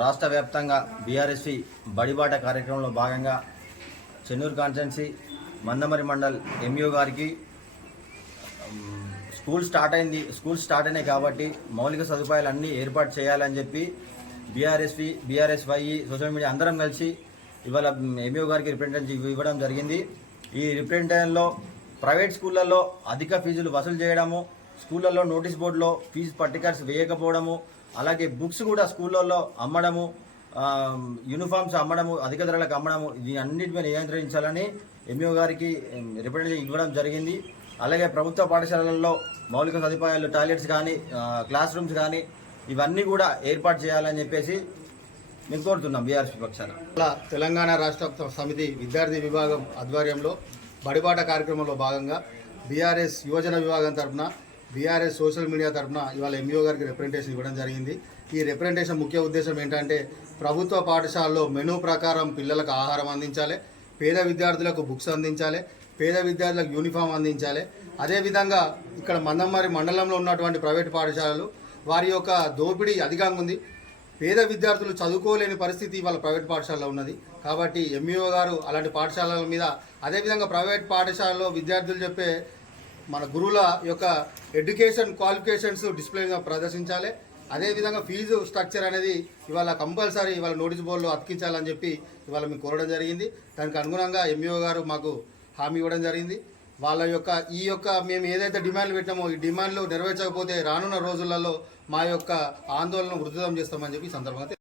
రాష్ట్ర వ్యాప్తంగా బీఆర్ఎస్పీ బడిబాట కార్యక్రమంలో భాగంగా చెన్నూరు కాన్స్టిట్యున్సీ మందమరి మండల్ ఎంఈఓ గారికి స్కూల్ స్టార్ట్ అయినాయి కాబట్టి మౌలిక సదుపాయాలు అన్నీ ఏర్పాటు చేయాలని చెప్పి బీఆర్ఎస్వై సోషల్ మీడియా అందరం కలిసి ఇవాళ ఎంఈఓ గారికి రిప్రజెంటేషన్ ఇవ్వడం జరిగింది. ఈ రిప్రజెంటేషన్లో ప్రైవేట్ స్కూళ్ళల్లో అధిక ఫీజులు వసూలు చేయడము, స్కూళ్ళల్లో నోటీస్ బోర్డులో ఫీజు పట్టికర్స్ వేయకపోవడము, అలాగే బుక్స్ కూడా స్కూళ్ళల్లో అమ్మడము, యూనిఫామ్స్ అమ్మడము, అధిక ధరలకు అమ్మడము, దీని అన్నిటిపై నియంత్రించాలని ఎంఈఓ గారికి రిప్రజెంటేషన్ ఇవ్వడం జరిగింది. అలాగే ప్రభుత్వ పాఠశాలల్లో మౌలిక సదుపాయాలు, టాయిలెట్స్ కానీ, క్లాస్ రూమ్స్ కానీ ఇవన్నీ కూడా ఏర్పాటు చేయాలని చెప్పేసి మేము కోరుతున్నాం బీఆర్ఎస్పీ పక్షాన. తెలంగాణ రాష్ట్ర సమితి విద్యార్థి విభాగం ఆధ్వర్యంలో బడిబాట కార్యక్రమంలో భాగంగా బీఆర్ఎస్ యువజన విభాగం తరఫున, బీఆర్ఎస్ సోషల్ మీడియా తరఫున ఇవాళ ఎంఈఓ గారికి రిప్రజెంటేషన్ ఇవ్వడం జరిగింది. ఈ రిప్రజెంటేషన్ ముఖ్య ఉద్దేశం ఏంటంటే ప్రభుత్వ పాఠశాలలో మెనూ ప్రకారం పిల్లలకు ఆహారం అందించాలి, పేద విద్యార్థులకు బుక్స్ అందించాలి, పేద విద్యార్థులకు యూనిఫామ్ అందించాలి. అదేవిధంగా ఇక్కడ మందమరి మండలంలో ఉన్నటువంటి ప్రైవేటు పాఠశాలలు వారి యొక్క దోపిడీ అధికంగా ఉంది. పేద విద్యార్థులు చదువుకోలేని పరిస్థితి ఇవాళ ప్రైవేట్ పాఠశాలలో ఉన్నది. కాబట్టి ఎంఈఓ గారు అలాంటి పాఠశాలల మీద, అదేవిధంగా ప్రైవేట్ పాఠశాలలో విద్యార్థులు చెప్పే మన గురువుల యొక్క ఎడ్యుకేషన్ క్వాలిఫికేషన్స్ డిస్ప్లేగా ప్రదర్శించాలి. అదేవిధంగా ఫీజు స్ట్రక్చర్ అనేది ఇవాళ కంపల్సరీ ఇవాళ నోటీస్ బోర్డులో అతికించాలని చెప్పి ఇవాళ మేము కోరడం జరిగింది. దానికి అనుగుణంగా ఎంఈఓ గారు మాకు హామీ ఇవ్వడం జరిగింది. వాళ్ళ యొక్క మేము ఏదైతే డిమాండ్లు పెట్టామో ఈ డిమాండ్లు నెరవేర్చకపోతే రానున్న రోజులలో మా యొక్క ఆందోళన ఉధృతం చేస్తామని చెప్పి సందర్భంగా